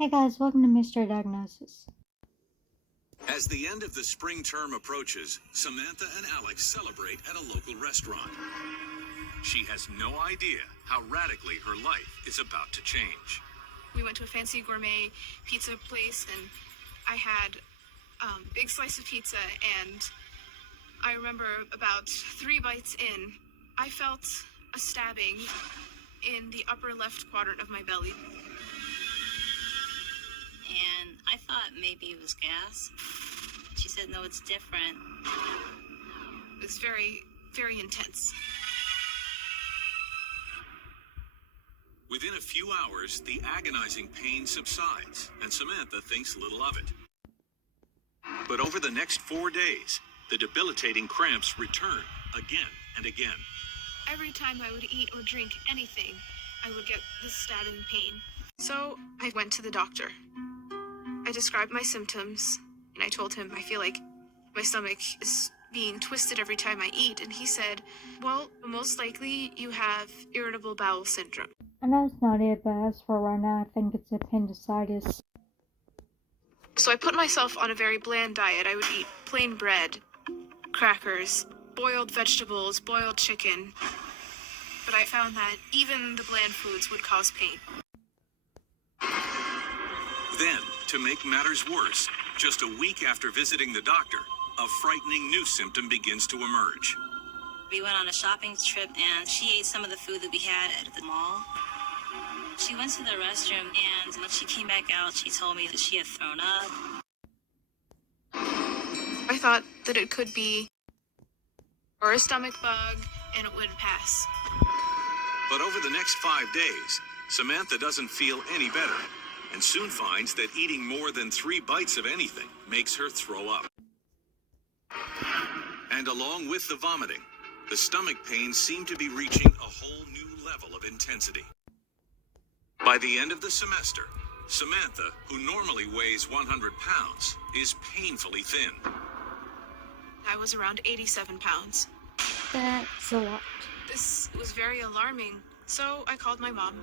Hey guys, welcome to Mr. Diagnosis. As the end of the spring term approaches, Samantha and Alex celebrate at a local restaurant. She has no idea how radically her life is about to change. We went to a fancy gourmet pizza place, and I had a big slice of pizza, and I remember about 3 bites in, I felt a stabbing in the upper left quadrant of my belly. And I thought maybe it was gas. She said, no, it's different. It was very, very intense. Within a few hours, the agonizing pain subsides, and Samantha thinks little of it. But over the next 4 days, the debilitating cramps return again and again. Every time I would eat or drink anything, I would get this stabbing pain. So I went to the doctor. I described my symptoms, and I told him I feel like my stomach is being twisted every time I eat, and he said, well, most likely you have irritable bowel syndrome. I know it's not it, but as for right now, I think it's appendicitis. So I put myself on a very bland diet. I would eat plain bread, crackers, boiled vegetables, boiled chicken, but I found that even the bland foods would cause pain. Then, to make matters worse, just a week after visiting the doctor, a frightening new symptom begins to emerge. We went on a shopping trip, and she ate some of the food that we had at the mall. She went to the restroom, and when she came back out, she told me that she had thrown up. I thought that it could be or a stomach bug, and it would pass. But over the next 5 days, Samantha doesn't feel any better, and soon finds that eating more than 3 bites of anything makes her throw up. And along with the vomiting, the stomach pains seem to be reaching a whole new level of intensity. By the end of the semester, Samantha, who normally weighs 100 pounds, is painfully thin. I was around 87 pounds. That's a lot. This was very alarming, so I called my mom.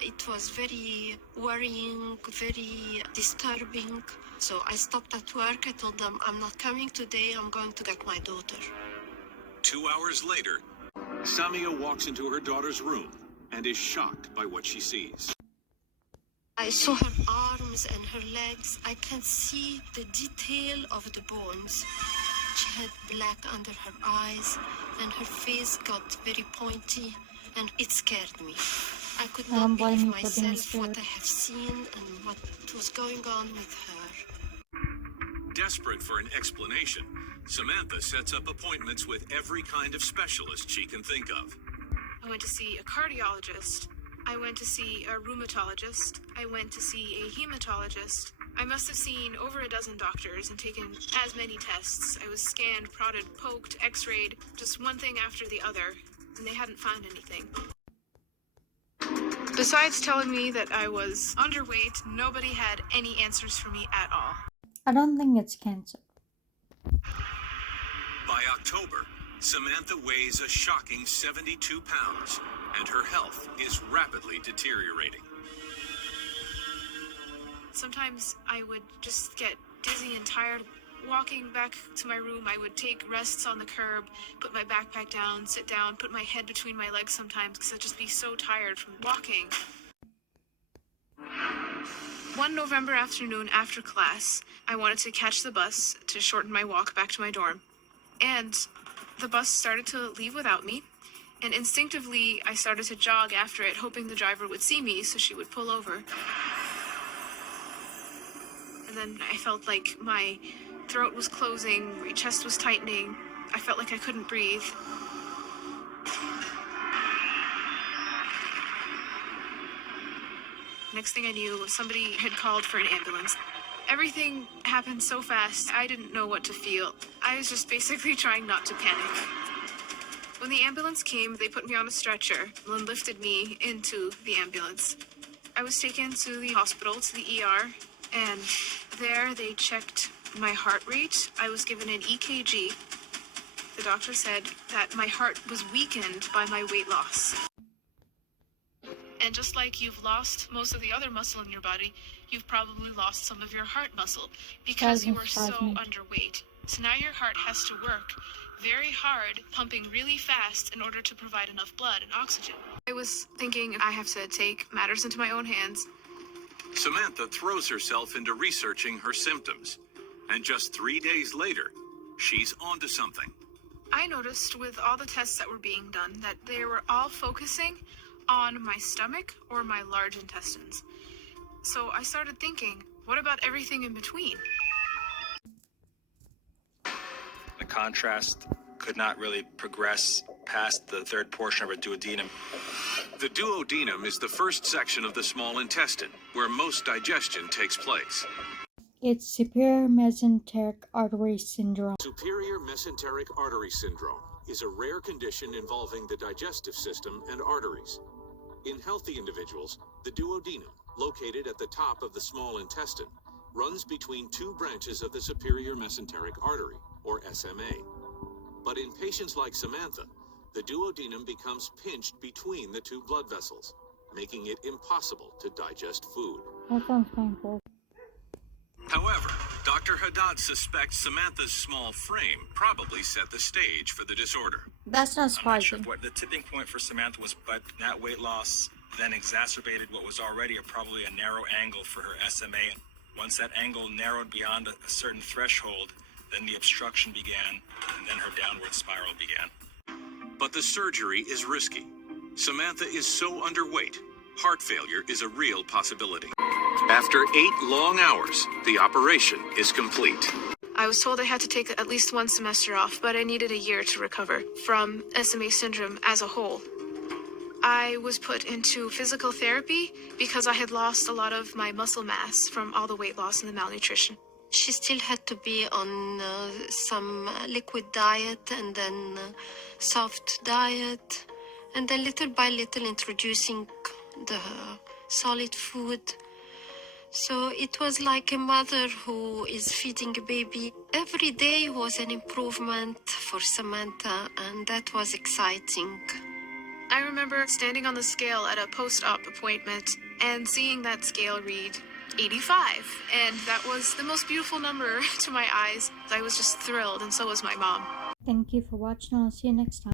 It was very worrying, very disturbing. So I stopped at work. I told them, I'm not coming today. I'm going to get my daughter. 2 hours later, Samia walks into her daughter's room and is shocked by what she sees. I saw her arms and her legs. I can see the detail of the bones. She had black under her eyes, and her face got very pointy, and it scared me. I could I don't not blame believe you for being myself what scared. I have seen and what was going on with her. Desperate for an explanation, Samantha sets up appointments with every kind of specialist she can think of. I went to see a cardiologist. I went to see a rheumatologist. I went to see a hematologist. I must have seen over a dozen doctors and taken as many tests. I was scanned, prodded, poked, x-rayed, just one thing after the other, and they hadn't found anything. Besides telling me that I was underweight, nobody had any answers for me at all. I don't think it's cancer. By October, Samantha weighs a shocking 72 pounds, and her health is rapidly deteriorating. Sometimes I would just get dizzy and tired. Walking back to my room, I would take rests on the curb, put my backpack down, sit down, put my head between my legs sometimes because I'd just be so tired from walking. One November afternoon after class, I wanted to catch the bus to shorten my walk back to my dorm. And the bus started to leave without me, and instinctively I started to jog after it, hoping the driver would see me so she would pull over. And then I felt like my throat was closing, my chest was tightening. I felt like I couldn't breathe. Next thing I knew, somebody had called for an ambulance. Everything happened so fast, I didn't know what to feel. I was just basically trying not to panic. When the ambulance came, they put me on a stretcher and lifted me into the ambulance. I was taken to the hospital, to the ER, and there they checked my heart rate. I was given an EKG. The doctor said that my heart was weakened by my weight loss. And just like you've lost most of the other muscle in your body, you've probably lost some of your heart muscle because you were so underweight. So now your heart has to work very hard, pumping really fast in order to provide enough blood and oxygen. I was thinking I have to take matters into my own hands. Samantha throws herself into researching her symptoms. And just 3 days later, she's onto something. I noticed with all the tests that were being done that they were all focusing on my stomach or my large intestines. So I started thinking, what about everything in between? The contrast could not really progress past the third portion of her duodenum. The duodenum is the first section of the small intestine, where most digestion takes place. It's superior mesenteric artery syndrome. Superior mesenteric artery syndrome is a rare condition involving the digestive system and arteries. In healthy individuals, the duodenum, located at the top of the small intestine, runs between two branches of the superior mesenteric artery, or SMA. But in patients like Samantha, the duodenum becomes pinched between the two blood vessels, making it impossible to digest food. That sounds painful. However, Dr. Haddad suspects Samantha's small frame probably set the stage for the disorder. That's not I'm not sure surprising. what the tipping point for Samantha was, but that weight loss then exacerbated what was already probably a narrow angle for her SMA. Once that angle narrowed beyond a certain threshold, then the obstruction began, and then her downward spiral began. But the surgery is risky. Samantha is so underweight, heart failure is a real possibility. After 8 long hours, the operation is complete. I was told I had to take at least one semester off, but I needed a year to recover from SMA syndrome as a whole. I was put into physical therapy because I had lost a lot of my muscle mass from all the weight loss and the malnutrition. She still had to be on some liquid diet and then soft diet, and then little by little introducing the solid food. So it was like a mother who is feeding a baby. Every day was an improvement for Samantha, and that was exciting. I remember standing on the scale at a post-op appointment and seeing that scale read 85, and that was the most beautiful number to my eyes. I was just thrilled, and so was my mom. Thank you for watching. I'll see you next time.